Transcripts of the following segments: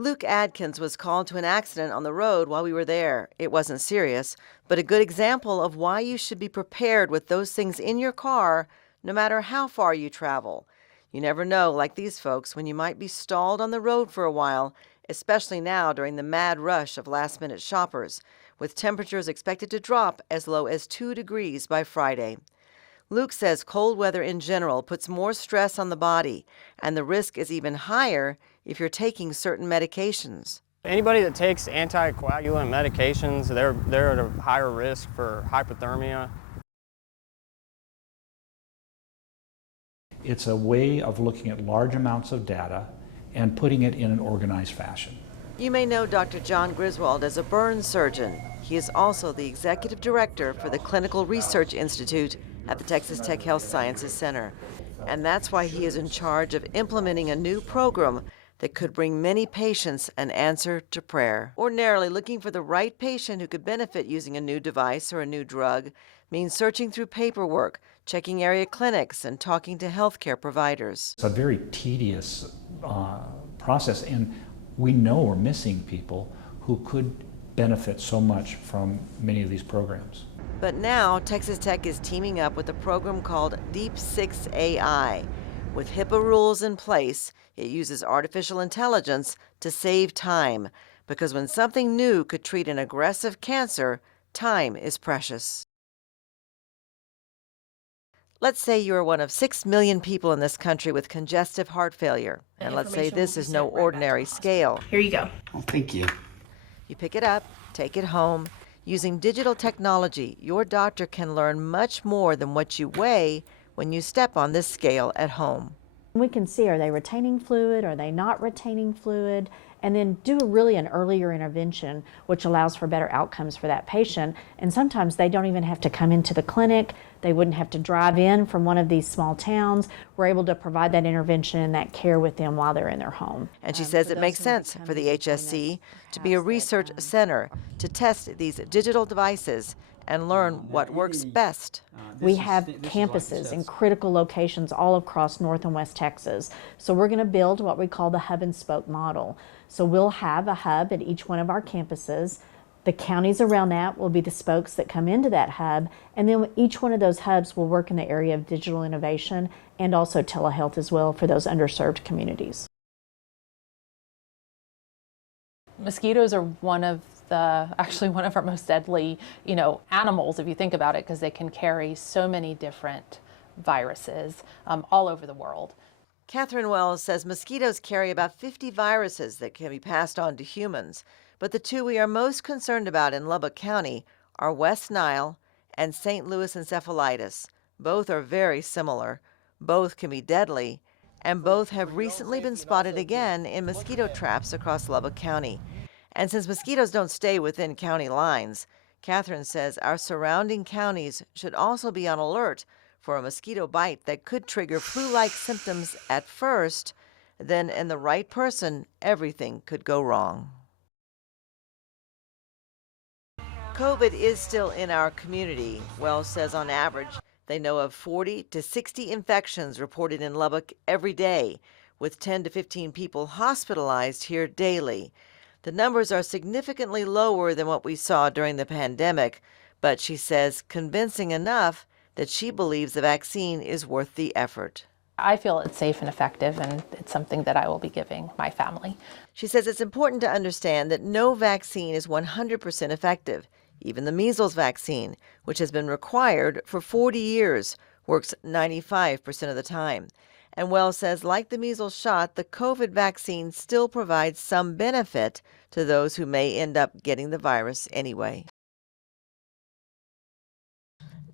Luke Adkins was called to an accident on the road while we were there. It wasn't serious, but a good example of why you should be prepared with those things in your car no matter how far you travel. You never know, like these folks, when you might be stalled on the road for a while, especially now during the mad rush of last-minute shoppers, with temperatures expected to drop as low as 2 degrees by Friday. Luke says cold weather in general puts more stress on the body, and the risk is even higher if you're taking certain medications. Anybody that takes anticoagulant medications, they're at a higher risk for hypothermia. It's a way of looking at large amounts of data and putting it in an organized fashion. You may know Dr. John Griswold as a burn surgeon. He is also the executive director for the Clinical Research Institute at the Texas Tech Health Sciences Center. And that's why he is in charge of implementing a new program that could bring many patients an answer to prayer. Ordinarily, looking for the right patient who could benefit using a new device or a new drug means searching through paperwork, checking area clinics, and talking to healthcare providers. It's a very tedious process, and we know we're missing people who could benefit so much from many of these programs. But now, Texas Tech is teaming up with a program called Deep 6 AI. With HIPAA rules in place, it uses artificial intelligence to save time, because when something new could treat an aggressive cancer, time is precious. Let's say you are one of 6 million people in this country with congestive heart failure, and let's say this is no ordinary scale. Here you go. Oh, thank you. You pick it up, take it home. Using digital technology, your doctor can learn much more than what you weigh when you step on this scale at home. We can see, are they retaining fluid, are they not retaining fluid, and then do really an earlier intervention, which allows for better outcomes for that patient. And sometimes they don't even have to come into the clinic. They wouldn't have to drive in from one of these small towns. We're able to provide that intervention and that care with them while they're in their home. And she says it makes sense for the HSC to be a research center to test these digital devices and learn what works best. We have campuses in critical locations all across North and West Texas. So we're going to build what we call the hub and spoke model. So we'll have a hub at each one of our campuses. The counties around that will be the spokes that come into that hub, and then each one of those hubs will work in the area of digital innovation and also telehealth as well for those underserved communities. Mosquitoes are actually one of our most deadly, animals if you think about it, because they can carry so many different viruses all over the world. Catherine Wells says mosquitoes carry about 50 viruses that can be passed on to humans, but the two we are most concerned about in Lubbock County are West Nile and St. Louis encephalitis. Both are very similar, both can be deadly, and both have recently been spotted again in mosquito traps across Lubbock County. And since mosquitoes don't stay within county lines, Catherine says our surrounding counties should also be on alert for a mosquito bite that could trigger flu-like symptoms at first, then in the right person, everything could go wrong. COVID is still in our community. Wells says on average, they know of 40 to 60 infections reported in Lubbock every day, with 10 to 15 people hospitalized here daily. The numbers are significantly lower than what we saw during the pandemic, but she says convincing enough that she believes the vaccine is worth the effort. I feel it's safe and effective, and it's something that I will be giving my family. She says it's important to understand that no vaccine is 100% effective. Even the measles vaccine, which has been required for 40 years, works 95% of the time. And Wells says, like the measles shot, the COVID vaccine still provides some benefit to those who may end up getting the virus anyway.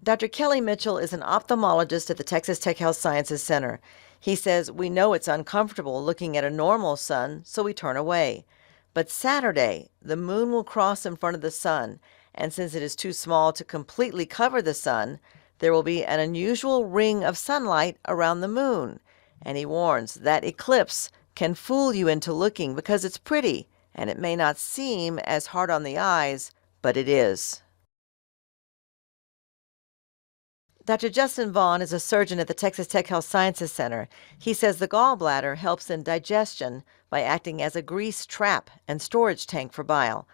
Dr. Kelly Mitchell is an ophthalmologist at the Texas Tech Health Sciences Center. He says, we know it's uncomfortable looking at a normal sun, so we turn away. But Saturday, the moon will cross in front of the sun, and since it is too small to completely cover the sun, there will be an unusual ring of sunlight around the moon. And he warns that eclipse can fool you into looking because it's pretty, and it may not seem as hard on the eyes, but it is. Dr. Justin Vaughn is a surgeon at the Texas Tech Health Sciences Center. He says the gallbladder helps in digestion, by acting as a grease trap and storage tank for bile.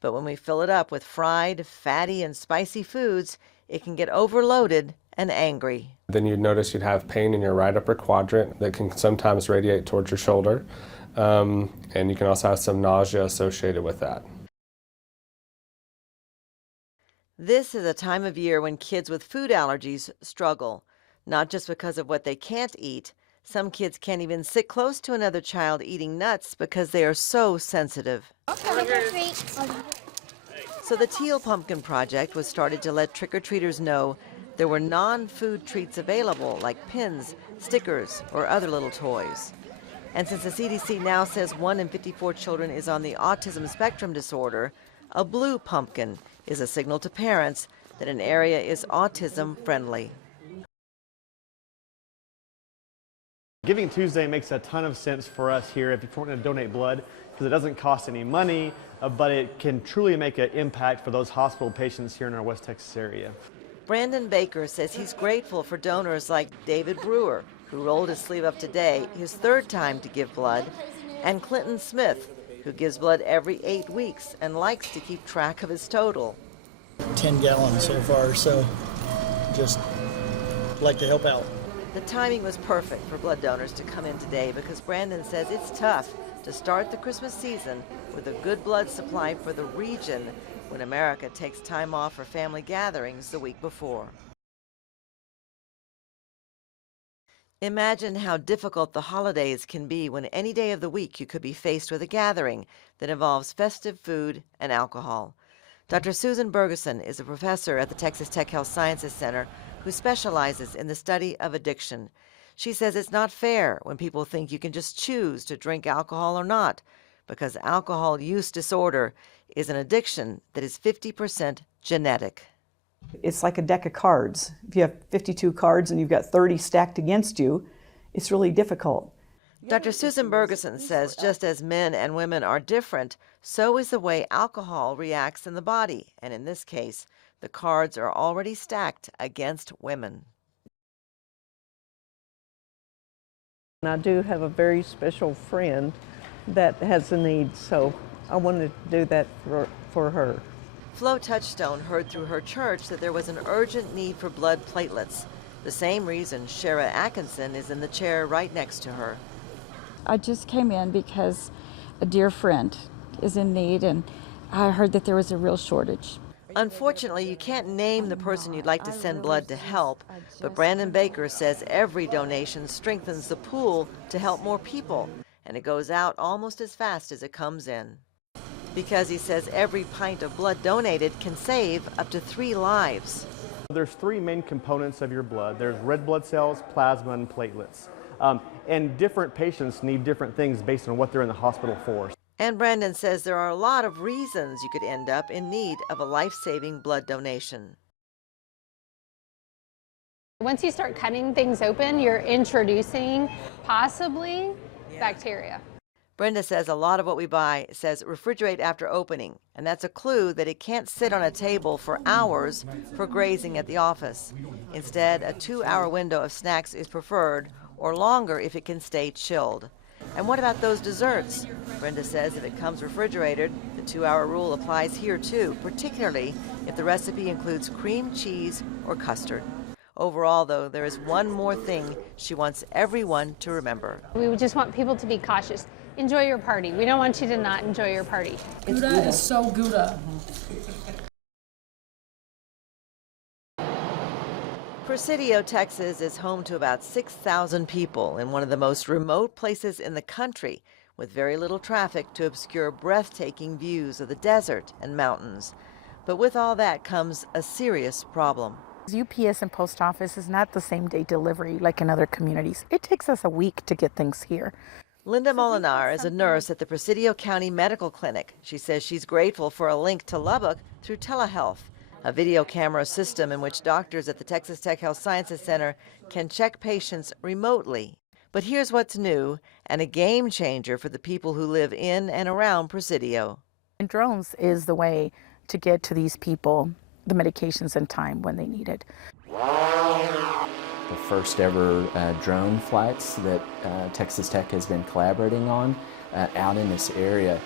But when we fill it up with fried, fatty, and spicy foods, it can get overloaded and angry. Then you'd notice you'd have pain in your right upper quadrant that can sometimes radiate towards your shoulder. And you can also have some nausea associated with that. This is a time of year when kids with food allergies struggle, not just because of what they can't eat. Some kids can't even sit close to another child eating nuts because they are so sensitive. So the Teal Pumpkin Project was started to let trick-or-treaters know there were non-food treats available like pins, stickers, or other little toys. And since the CDC now says 1 in 54 children is on the autism spectrum disorder, a blue pumpkin is a signal to parents that an area is autism friendly. Giving Tuesday makes a ton of sense for us here if you want to donate blood, because it doesn't cost any money, but it can truly make an impact for those hospital patients here in our West Texas area. Brandon Baker says he's grateful for donors like David Brewer, who rolled his sleeve up today, his third time to give blood, and Clinton Smith, who gives blood every 8 weeks and likes to keep track of his total. 10 gallons so far, so just like to help out. The timing was perfect for blood donors to come in today because Brandon says it's tough to start the Christmas season with a good blood supply for the region when America takes time off for family gatherings the week before. Imagine how difficult the holidays can be when any day of the week you could be faced with a gathering that involves festive food and alcohol. Dr. Susan Bergeson is a professor at the Texas Tech Health Sciences Center who specializes in the study of addiction. She says it's not fair when people think you can just choose to drink alcohol or not, because alcohol use disorder is an addiction that is 50% genetic. It's like a deck of cards. If you have 52 cards and you've got 30 stacked against you, it's really difficult. Dr. Susan Bergeson says just as men and women are different, so is the way alcohol reacts in the body. And in this case, the cards are already stacked against women. I do have a very special friend that has a need, so I wanted to do that for her. Flo Touchstone heard through her church that there was an urgent need for blood platelets, the same reason Shara Atkinson is in the chair right next to her. I just came in because a dear friend is in need, and I heard that there was a real shortage. Unfortunately, you can't name the person you'd like to send blood to help, but Brandon Baker says every donation strengthens the pool to help more people, and it goes out almost as fast as it comes in. Because he says every pint of blood donated can save up to 3 lives. There's 3 main components of your blood. There's red blood cells, plasma, and platelets. And different patients need different things based on what they're in the hospital for. And Brandon says there are a lot of reasons you could end up in need of a life-saving blood donation. Once you start cutting things open, you're introducing possibly bacteria. Brenda says a lot of what we buy says refrigerate after opening, and that's a clue that it can't sit on a table for hours for grazing at the office. Instead, a 2-hour window of snacks is preferred, or longer if it can stay chilled. And what about those desserts? Brenda says if it comes refrigerated, the 2-hour rule applies here too, particularly if the recipe includes cream cheese or custard. Overall, though, there is one more thing she wants everyone to remember. We would just want people to be cautious. Enjoy your party. We don't want you to not enjoy your party. Gouda is so Gouda. Presidio, Texas is home to about 6,000 people in one of the most remote places in the country, with very little traffic to obscure breathtaking views of the desert and mountains. But with all that comes a serious problem. UPS and post office is not the same day delivery like in other communities. It takes us a week to get things here. Linda Molinar is a nurse at the Presidio County Medical Clinic. She says she's grateful for a link to Lubbock through telehealth, a video camera system in which doctors at the Texas Tech Health Sciences Center can check patients remotely. But here's what's new and a game changer for the people who live in and around Presidio. And drones is the way to get to these people the medications in time when they need it. the first ever drone flights that Texas Tech has been collaborating on out in this area.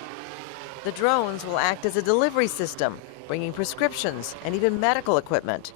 The drones will act as a delivery system, bringing prescriptions and even medical equipment.